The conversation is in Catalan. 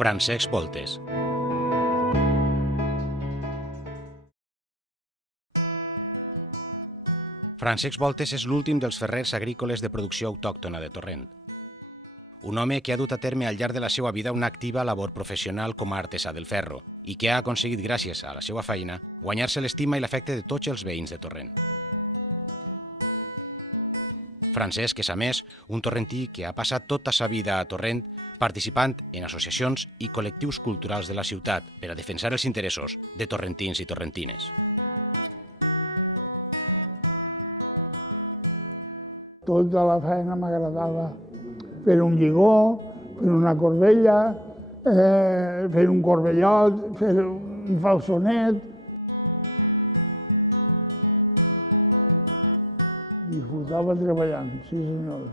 Francesc Voltes. Francesc Voltes és l'últim dels ferrers agrícoles de producció autòctona de Torrent. Un home que ha dut a terme al llarg de la seva vida una activa labor professional com a artesà del ferro i que ha aconseguit, gràcies a la seva feina, guanyar-se l'estima i l'afecte de tots els veïns de Torrent. Francesc és, a més, un torrentí que ha passat tota sa vida a Torrent participant en associacions i col·lectius culturals de la ciutat per a defensar els interessos de torrentins i torrentines. Tota la feina m'agradava. Fer un lligó, fer una corbella, fer un corbellot, fer un falsonet. Disfrutava treballant, sí senyor.